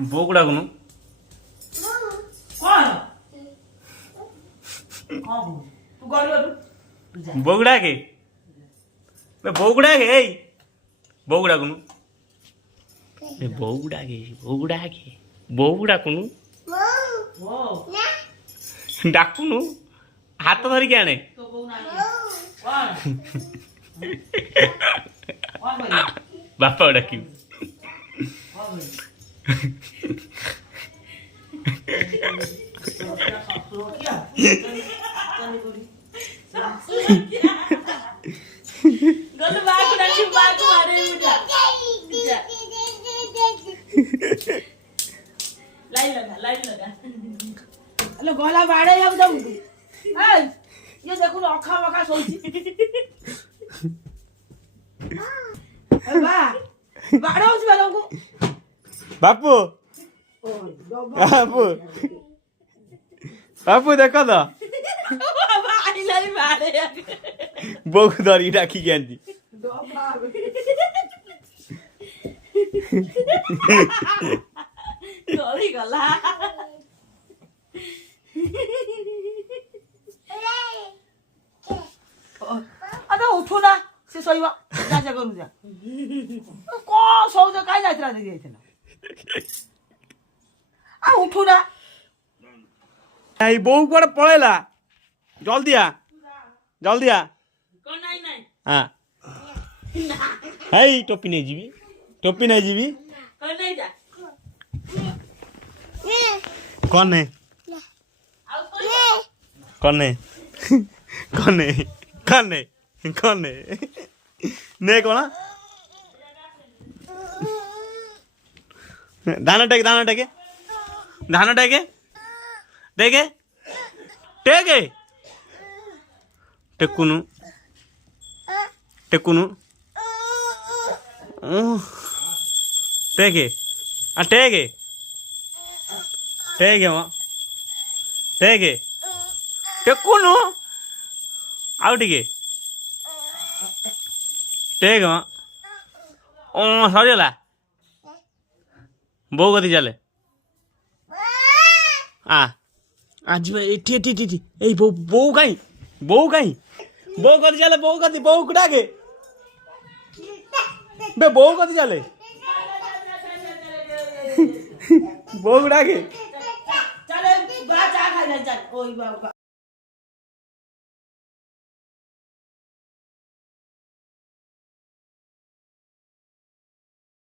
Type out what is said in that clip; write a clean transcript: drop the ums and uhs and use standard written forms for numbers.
ବୋଉକୁ ଡାକୁନୁ। ବୋଉକୁ ଡାକେ ବୋଉକୁ ଡାକେ ଏଇ ବୋଉକୁ ଡାକୁନୁ ବୋଉକୁ ଡାକେ ବୋଉକୁ ଡାକେ ବୋଉକୁ ଡାକୁନୁ ଡାକୁନୁ ହାତ ଧରିକି ଆଣେ ବାପା ଡାକିବୁ गला बाड़े एकदम ये देखो अखा मखा सोची बाड़ा होची बालंको बापू बापू बापू देखो तो बोऊ धरिकी डाकिकी आनी गला अरे उठो ना से सोइबा जा जा करू जा को सौज काई जाइतरा देखि जाइतला आ उठो ना आई बोऊ कोड पळेला जल्दी आ कोन नाही नाही हां हाय टोपी नहीं जीवी कोन नहीं जा कौन है कौन है कौन है कौन है कौन है ने कौन दाना टेके देखे टेके टेकुनु टेके आ टेके टेकुनु आउ टिके टेक ओ सरीगला बो कति चले आज एटी बो कहीं कति चले बो डाके बे बो कति चले बो डाके चले बड़ा चा खा जा चल ओई बाबा